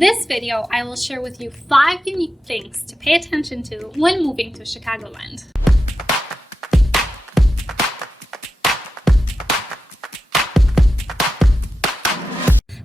this video, I will share with you 5 unique things to pay attention to when moving to Chicagoland.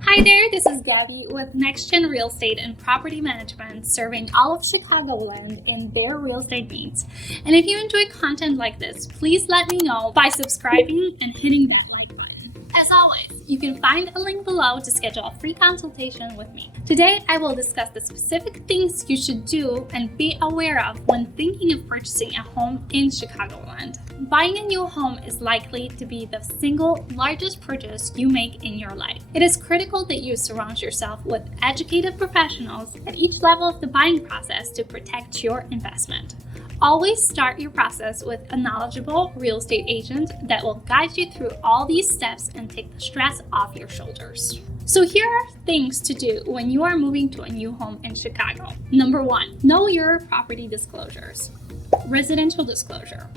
Hi there, this is Gabby with Nex-Gen Real Estate and Property Management, serving all of Chicagoland in their real estate needs. And if you enjoy content like this, please let me know by subscribing and hitting that like button. As always, you can find a link below to schedule a free consultation with me. Today, I will discuss the specific things you should do and be aware of when thinking of purchasing a home in Chicagoland. Buying a new home is likely to be the single largest purchase you make in your life. It is critical that you surround yourself with educated professionals at each level of the buying process to protect your investment. Always start your process with a knowledgeable real estate agent that will guide you through all these steps and take the stress off your shoulders. So here are things to do when you are moving to a new home in Chicago. Number 1, know your property disclosures. Residential disclosure.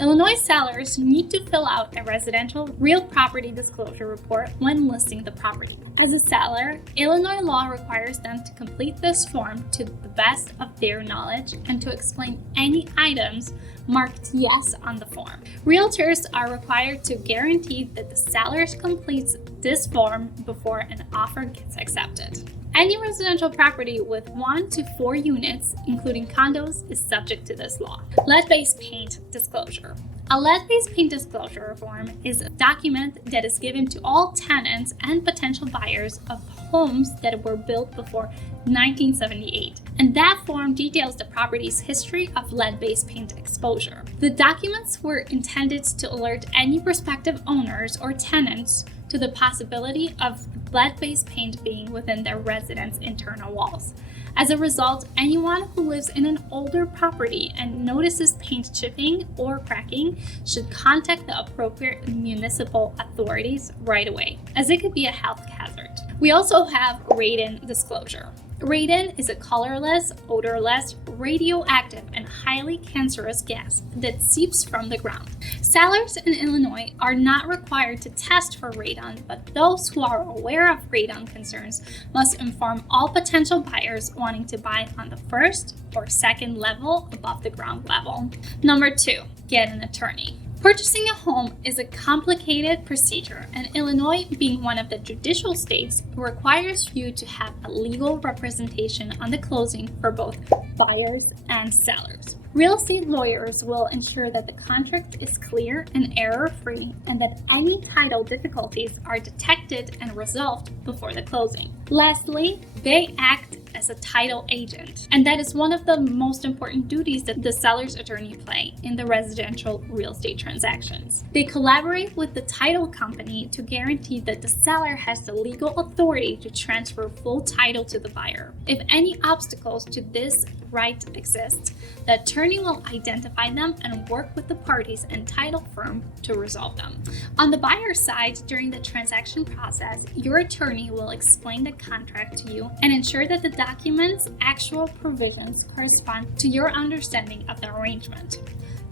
Illinois sellers need to fill out a residential real property disclosure report when listing the property. As a seller, Illinois law requires them to complete this form to the best of their knowledge and to explain any items marked yes on the form. Realtors are required to guarantee that the seller completes this form before an offer gets accepted. Any residential property with 1 to 4 units, including condos, is subject to this law. Lead-based paint disclosure. A lead-based paint disclosure form is a document that is given to all tenants and potential buyers of homes that were built before 1978. And that form details the property's history of lead-based paint exposure. The documents were intended to alert any prospective owners or tenants to the possibility of lead-based paint being within their residence' internal walls. As a result, anyone who lives in an older property and notices paint chipping or cracking should contact the appropriate municipal authorities right away, as it could be a health hazard. We also have radon disclosure. Radon is a colorless, odorless, radioactive, and highly cancerous gas that seeps from the ground. Sellers in Illinois are not required to test for radon, but those who are aware of radon concerns must inform all potential buyers wanting to buy on the first or second level above the ground level. Number 2, get an attorney. Purchasing a home is a complicated procedure, and Illinois, being one of the judicial states, requires you to have a legal representation on the closing for both buyers and sellers. Real estate lawyers will ensure that the contract is clear and error-free and that any title difficulties are detected and resolved before the closing. Lastly, they act as a title agent, and that is one of the most important duties that the seller's attorney play in the residential real estate transactions. They collaborate with the title company to guarantee that the seller has the legal authority to transfer full title to the buyer. If any obstacles to this right exist, the attorney will identify them and work with the parties and title firm to resolve them. On the buyer's side, during the transaction process, your attorney will explain the contract to you and ensure that the document's actual provisions correspond to your understanding of the arrangement.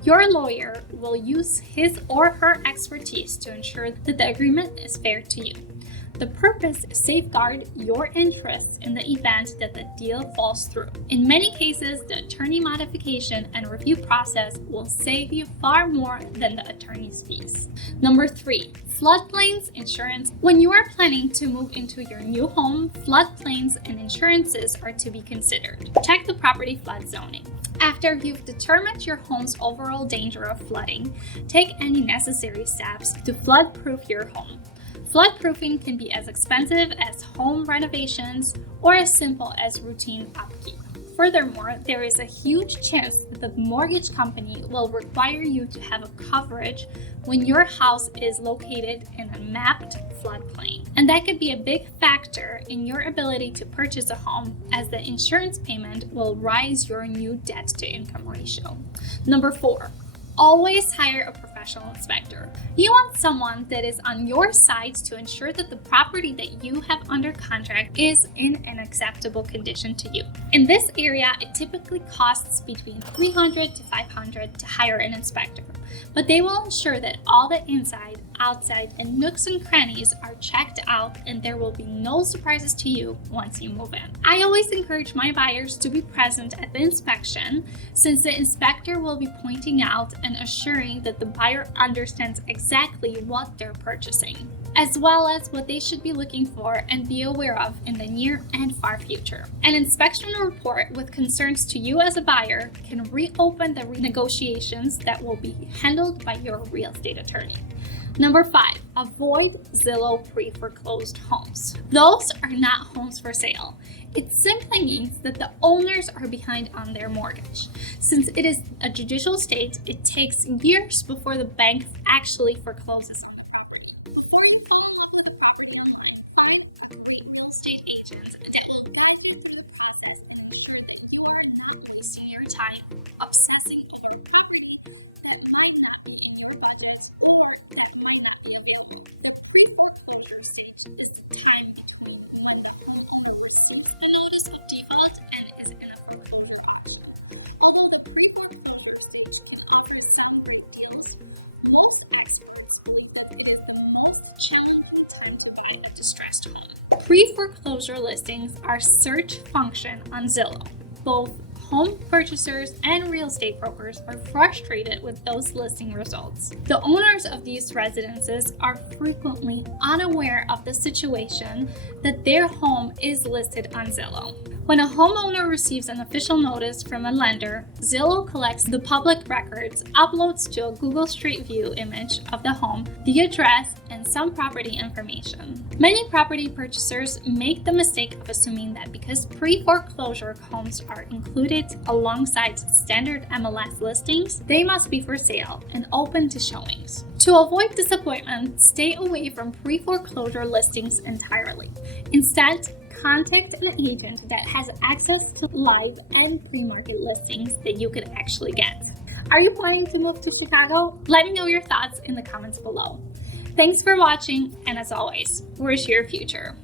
Your lawyer will use his or her expertise to ensure that the agreement is fair to you. The purpose is to safeguard your interests in the event that the deal falls through. In many cases, the attorney modification and review process will save you far more than the attorney's fees. Number 3, floodplains insurance. When you are planning to move into your new home, floodplains and insurances are to be considered. Check the property flood zoning. After you've determined your home's overall danger of flooding, take any necessary steps to flood-proof your home. Floodproofing can be as expensive as home renovations or as simple as routine upkeep. Furthermore, there is a huge chance that the mortgage company will require you to have a coverage when your house is located in a mapped floodplain. And that could be a big factor in your ability to purchase a home, as the insurance payment will rise your new debt-to-income ratio. Number 4, always hire a professional inspector. You want someone that is on your side to ensure that the property that you have under contract is in an acceptable condition to you. In this area, it typically costs between $300 to $500 to hire an inspector, but they will ensure that all the inside, outside, and nooks and crannies are checked out, and there will be no surprises to you once you move in. I always encourage my buyers to be present at the inspection, since the inspector will be pointing out and assuring that the buyer understands exactly what they're purchasing, as well as what they should be looking for and be aware of in the near and far future. An inspection report with concerns to you as a buyer can reopen the negotiations that will be handled by your real estate attorney. Number 5, avoid Zillow pre-foreclosed homes. Those are not homes for sale. It simply means that the owners are behind on their mortgage. Since it is a judicial state, it takes years before the bank actually forecloses. State agents senior time obsessing distressed home. Pre-foreclosure listings are search function on Zillow. Both home purchasers and real estate brokers are frustrated with those listing results. The owners of these residences are frequently unaware of the situation that their home is listed on Zillow. When a homeowner receives an official notice from a lender, Zillow collects the public records, uploads to a Google Street View image of the home, the address, and some property information. Many property purchasers make the mistake of assuming that because pre-foreclosure homes are included alongside standard MLS listings, they must be for sale and open to showings. To avoid disappointment, stay away from pre-foreclosure listings entirely. Instead, contact an agent that has access to live and pre-market listings that you could actually get. Are you planning to move to Chicago? Let me know your thoughts in the comments below. Thanks for watching, and as always, where's your future?